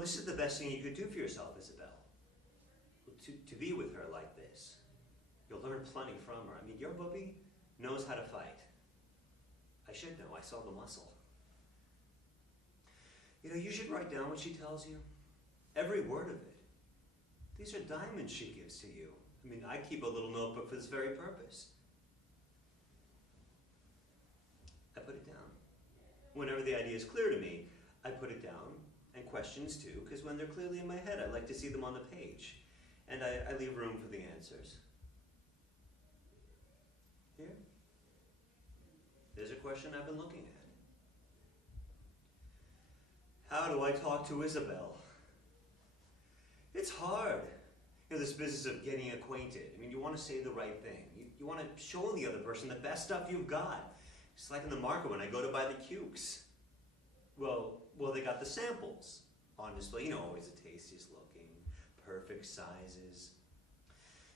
this is the best thing you could do for yourself, Isabel. To be with her like this. You'll learn plenty from her. I mean, your booby knows how to fight. I should know. I saw the muscle. You know, you should write down what she tells you. Every word of it. These are diamonds she gives to you. I mean, I keep a little notebook for this very purpose. I put it down. Whenever the idea is clear to me, I put it down, and questions too, because when they're clearly in my head, I like to see them on the page. And I leave room for the answers. Here. There's a question I've been looking at. How do I talk to Isabel? It's hard. You know, this business of getting acquainted. I mean, you want to say the right thing. You want to show the other person the best stuff you've got. It's like in the market when I go to buy the cukes. Well, they got the samples on display. You know, always the tastiest looking, perfect sizes.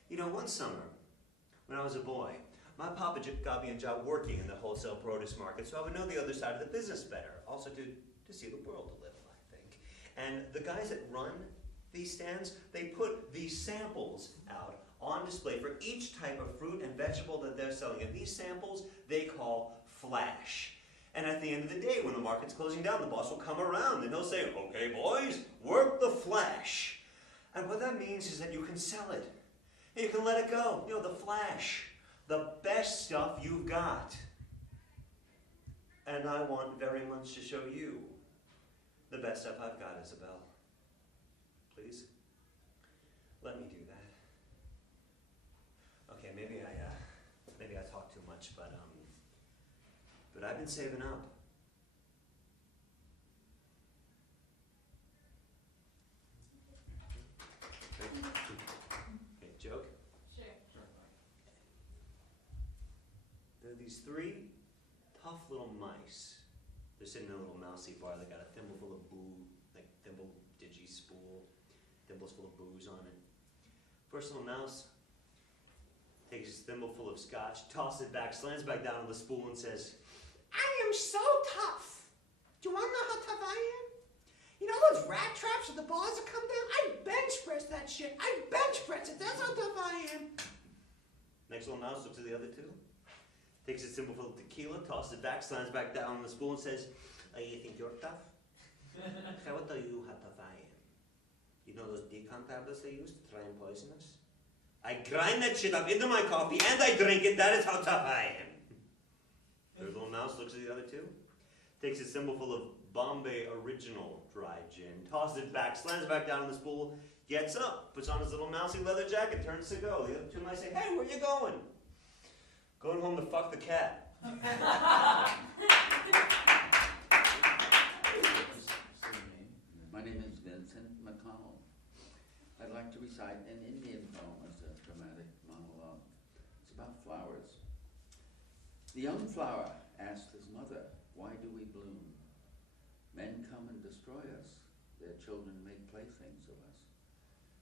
You know, one summer, when I was a boy, my papa got me a job working in the wholesale produce market, so I would know the other side of the business better. Also to see the world a little, I think. And the guys that run these stands, they put these samples out on display for each type of fruit and vegetable that they're selling. And these samples, they call flash. And at the end of the day, when the market's closing down, the boss will come around and he'll say, okay, boys, work the flash. And what that means is that you can sell it. And you can let it go. You know, the flash. The best stuff you've got. And I want very much to show you the best stuff I've got, Isabel. Please, let me do that. Okay, maybe I talk too much, but I've been saving up. Okay, joke? Sure. There are these three tough little mice. They're sitting in a little mousy bar. They got a thimble full of like thimble digi spool. Thimbles full of booze on it. First little mouse takes his thimble full of scotch, tosses it back, slams back down on the spool and says, I am so tough. Do you want to know how tough I am? You know those rat traps at the bars that come down? I bench press that shit. I bench press it. That's how tough I am. Next little mouse looks at the other two, takes his thimble full of tequila, tosses it back, slams back down on the spool and says, you think you're tough? I will tell you how tough I am. You know those decon tablets they use to try and poison us? I grind that shit up into my coffee and I drink it. That is how tough I am. The little mouse looks at the other two, takes a thimble full of Bombay Original dry gin, tosses it back, slams it back down on the spool, gets up, puts on his little mousy leather jacket, turns to go. The other two mice say, hey, where you going? Going home to fuck the cat. My name is Vincent McConnell. I'd like to recite an Indian poem as a dramatic monologue. It's about flowers. The young flower asked his mother, why do we bloom? Men come and destroy us. Their children make playthings of us.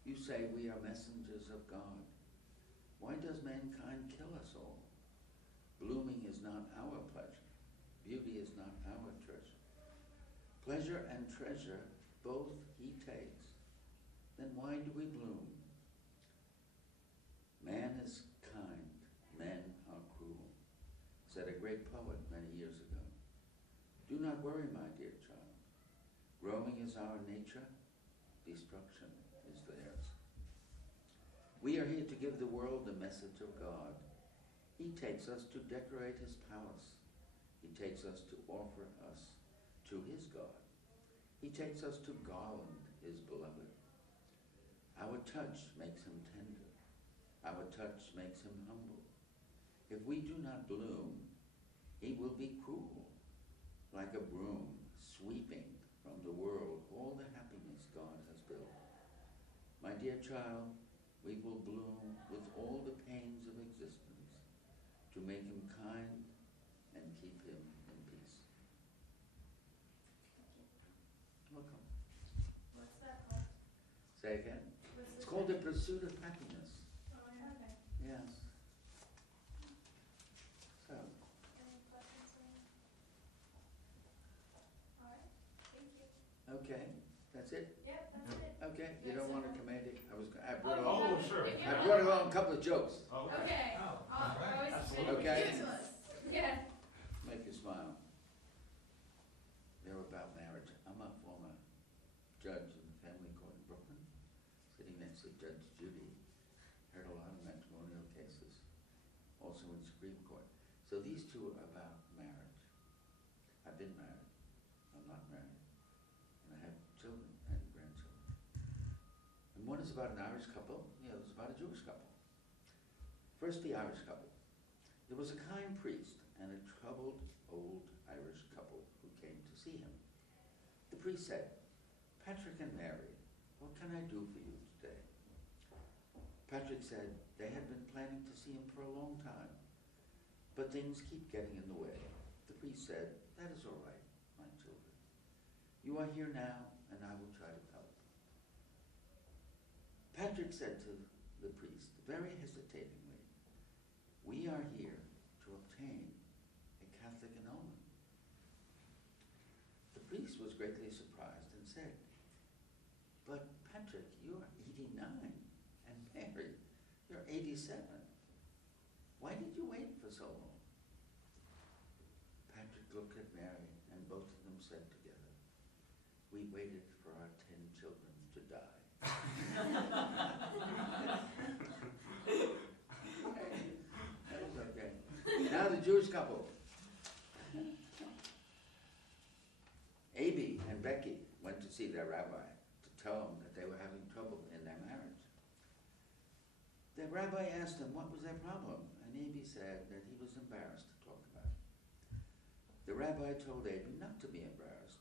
You say we are messengers of God. Why does mankind kill us all? Blooming is not our pleasure. Beauty is not our treasure. Pleasure and treasure both he takes. Then why do we bloom? Man is kind, men are cruel, said a great poet many years ago. Do not worry, my dear child. Growing is our nature, destruction is theirs. We are here to give the world the message of God. He takes us to decorate his palace. He takes us to offer us to his God. He takes us to garland his beloved. Our touch makes him tender. Our touch makes him humble. If we do not bloom, he will be cruel, like a broom sweeping from the world all the happiness God has built. My dear child, we will bloom with all the pains of existence to make him kind and keep him in peace. Welcome. What's that called? Say again. What's It's called The Pursuit of Happiness. Oh, yeah. Okay. Yes. So, Any questions? All right. Thank you. okay, that's it? Yep. You don't want to come in? I brought Oh, along, yeah. sure. If you're I not- brought along a couple of jokes. Okay. Oh, I all right. was Absolutely. Okay. useless. Yeah. Make you smile. They're about marriage. I'm a former judge in the family court in Brooklyn, sitting next to Judge Judy. Heard a lot of matrimonial cases, also in Supreme Court. So these two are about marriage. I've been married. I'm not married. And I have children and grandchildren. And one is about an Irish couple, the other is about a Jewish couple. First, the Irish couple. There was a kind priest and a troubled old Irish couple who came to see him. The priest said, "Patrick and Mary, what can I do for you today?" Patrick said they had been planning to see him for a long time, but things keep getting in the way. The priest said, "That is all right, my children. You are here now, and I will try to help." Patrick said to the priest, very hesitatingly, "We are here to obtain a Catholic annulment." The priest was greatly surprised and said, "But Patrick, you are 89, and Mary, you're 87. Why did you wait for so long?" Patrick looked at Mary, and both of them said together, "We waited for our 10 children to die." That was okay. Now the Jewish couple. Abby and Becky went to see their rabbi to tell him that they were having trouble in their marriage. The rabbi asked them what was their problem, and Abby said that he was embarrassed to talk about it. The rabbi told Abby not to be embarrassed,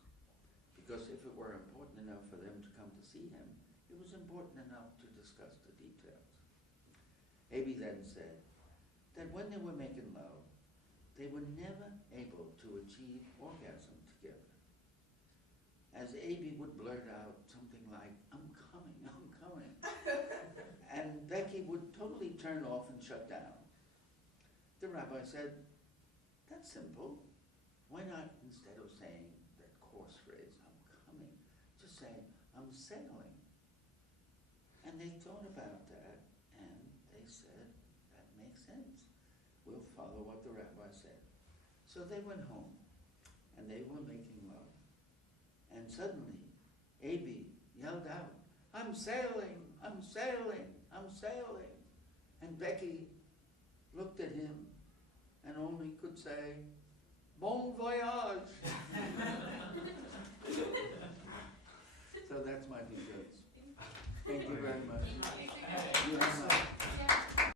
because if it were important enough for them to come to see him, it was important enough to discuss the details. Abby then said that when they were making love, they were never able to achieve orgasm together. As Abby would blurt out something like, "I'm coming, I'm coming," and Becky would totally turn off and shut down. The rabbi said, "That's simple. Why not, instead of saying that coarse phrase, 'I'm coming,' just say, 'I'm sailing'?" And they thought about that, and they said, "That makes sense. We'll follow what the rabbi said." So they went home, and they were making love. And suddenly, Abby yelled out, "I'm sailing, I'm sailing, I'm sailing." And Becky looked at him and only could say, "Bon voyage." So that's my two jokes. Thank you very much. Thank you. You have my